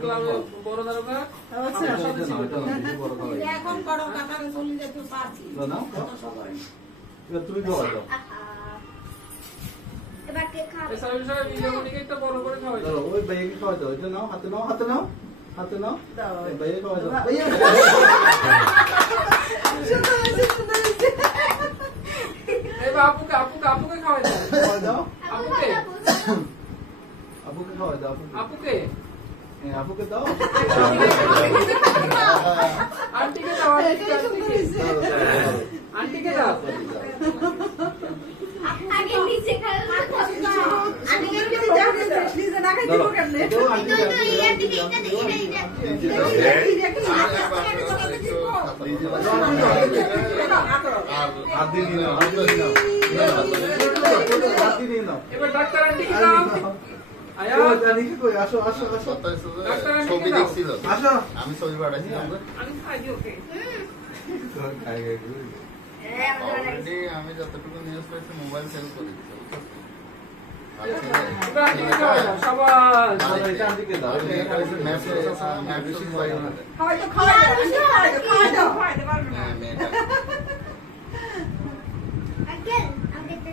ক্লাবে বড় দারোগা আমার সাথে ছিল এখন বড় কাকারে চলে যেতে পারছি না এবার তুমি খাওয়া দাও এবার কে খাবে এই সার্ভিসে বিজয়মণিকে একটা বড় করে খাওয়াই দাও ওই ভাইকে খাওয়া দাও এটা নাও হাতে নাও হাতে নাও হাতে নাও এই ভাইকে খাওয়া দাও ভাইয়া এই বাবুকে আপুকে খাওয়াই দাও খাওয়া দাও আপুকে আপুকে খাওয়া দাও আপুকে আপুকে দাও আন্টিকে দাও আন্টিকে দাও আগে নিচে খাও আমি নিজে না খাই দিব কেমনে এবার ডাক্তার আন্টিকে দাও আয়া জানি কি কই আসো আসো আসো ছবি দেখছিল আসো আমি ছবি পাঠাইছিলাম আমি খাই দিই ওকে খাই খাই অলরেডি আমি যতটুকু নিউজ পেয়েছি মোবাইল সেল করে দিচ্ছি এবার আন্টিকে খাওয়াই দাও সবাই এটা আন্টিকে দাও খাওয়াই তো খাওয়াই দাও পারবে না আঙ্কেল আমাকে একটা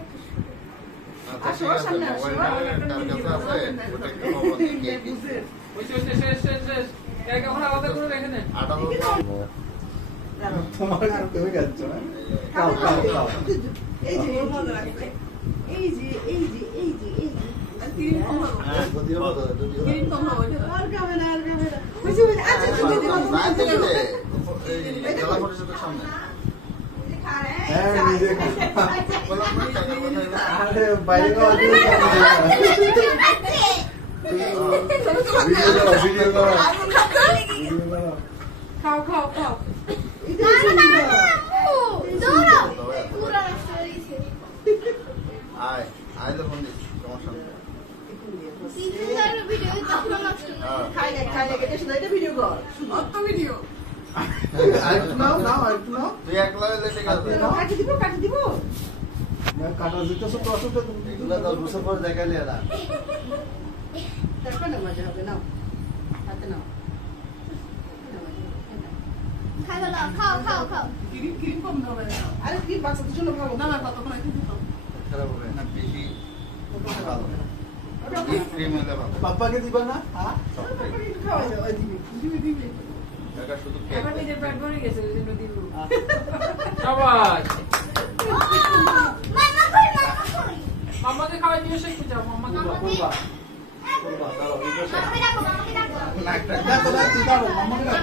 আসো সামনে আসো ওই শেষ এক আমরা আলাদা করে রেখে দেন তোমার তুমি যাচ্ছ না খাও খাও খাও এই যে মজা লাগছে এই যে তিন কম হবে যদিও ভালো যদিও তিন কম হবে আর খাবে না বুঝি আচ্ছা তুমি জেলা পরিষদের সামনে হ্যাঁ নিজে আরে বাইরে খাওয়া ভিডিও দাও খাও আয় আয় তো ফোন দিস সমস্যা নেই খাই এটা শুধু এটা ভিডিও কর অত ভিডিও আরেকটু নাও আরেকটু নাও তুই একলা হলে ঠিক আছে কাটি দিব কাটা দিতেছো তো আসো তো এগুলা তো রুসে পর দেখালে না তারপর না মজা হবে নাও হাতে নাও খাও ক্রিম কম দাও আরে ক্রিম বাচ্চাদের জন্য ভালো না ততক্ষণ একটু দিতাম খারাপ হবে না বেশি ভালো ক্রিম হলে ভালো পাপ্পাকে দিবা না হ্যাঁ খাওয়া দাও দিবি এটা শুধু কেক আমার নিজের পেট ভরে গেছে ওই জন্য দিব সবাই মাম্মাকে খাওয়াই দিয়ে শেষ যাও মাম্মাকে করবা করবা দাও এই পাশে মামাকে ডাকো না দাও মাম্মাকে দাও